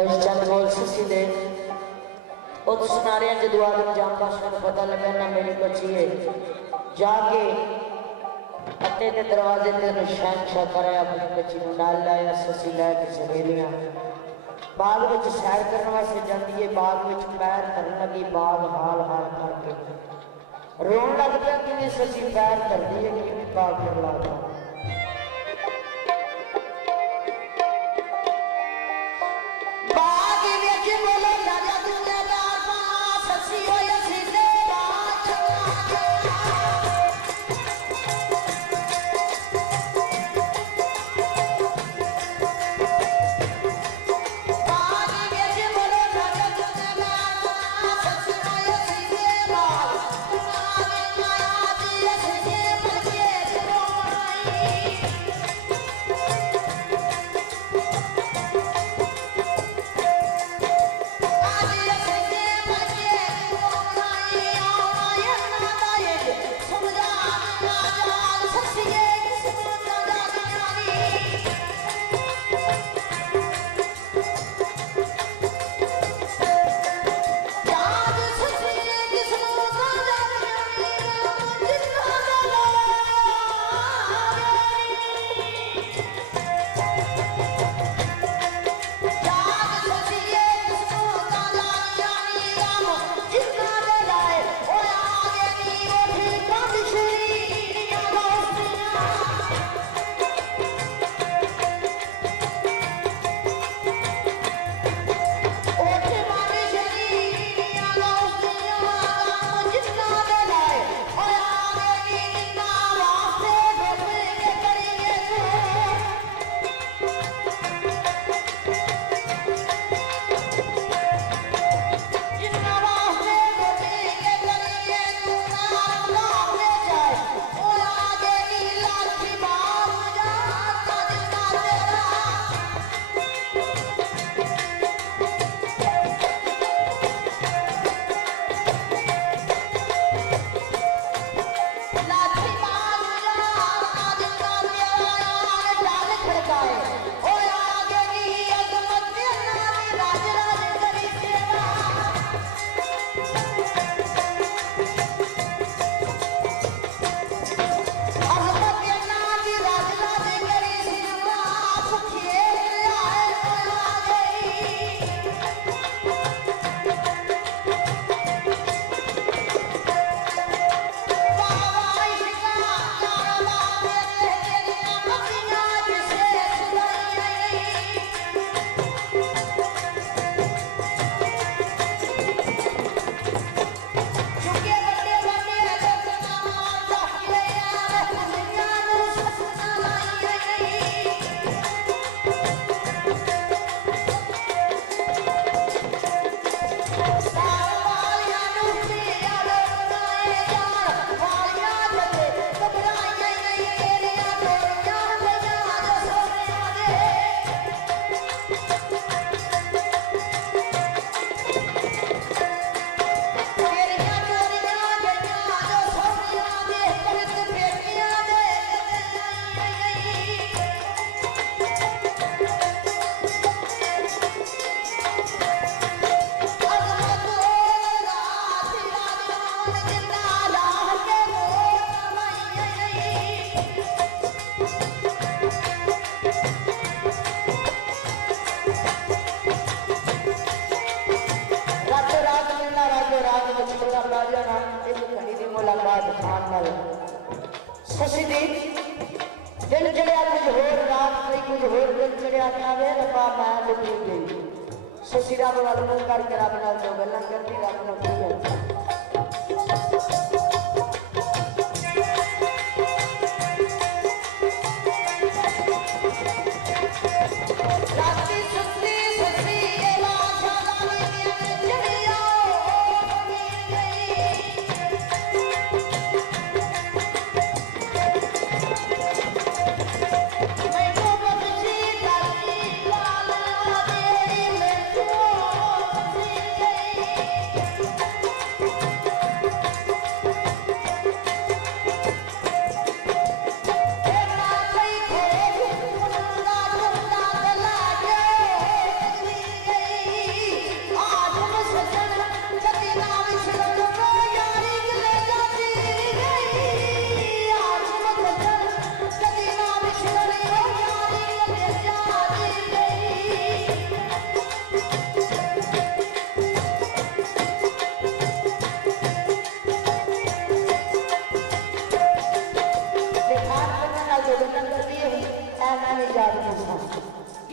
कुछ चंद बोल ससी दे उस सुनारे जो आदम जाम पाशा को पता लगा ना मेरी बच्ची है जाके अते के दरवाजे ते निशान छा करे अपनी बच्ची नु नाल लाया ससी लैके सहेलियां बाग विच सैर करने वास्ते जाती है बाग विच पैर धरन लगी बाग हाल हाल करके रोन लग पिया कि ससी पैर धरती है कि बाग पर लाता ससी दी दिन चढ़िया कुछ होर रात नहीं कुछ होर दिन चढ़िया जावे रब्बा मैं लुटी गई ससी रब वाल मुंह करके रब नाल जो गल्लां करदी रब नाल की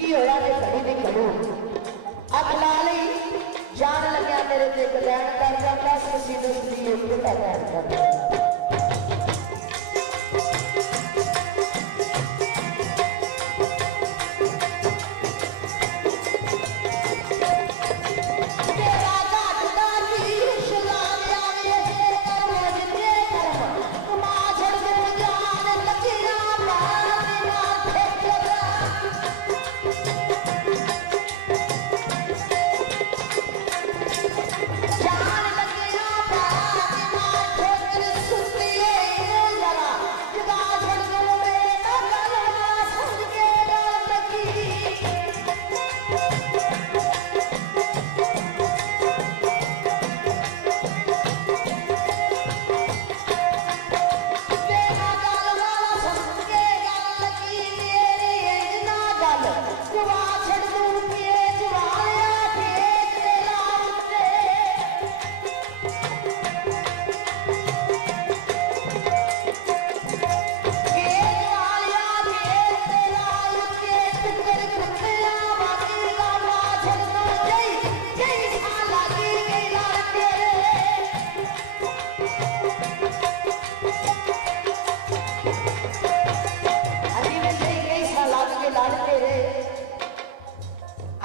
की होया कि घड़ी दी घड़ू अख ला ली जान लग्या मेरे ते कल्याण कर जा ससी दसदी एक कल्याण कर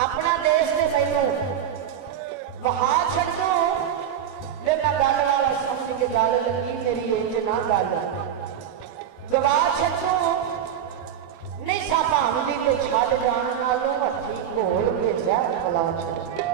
अपना देश से मैनू वहा छड़ दो मैं गल वाला समझ के गल लगी मेरी इंज ना गल गवा छो नहीं सा भावदी के छड़ जाने नालों हथी घोल के जहर खला छड़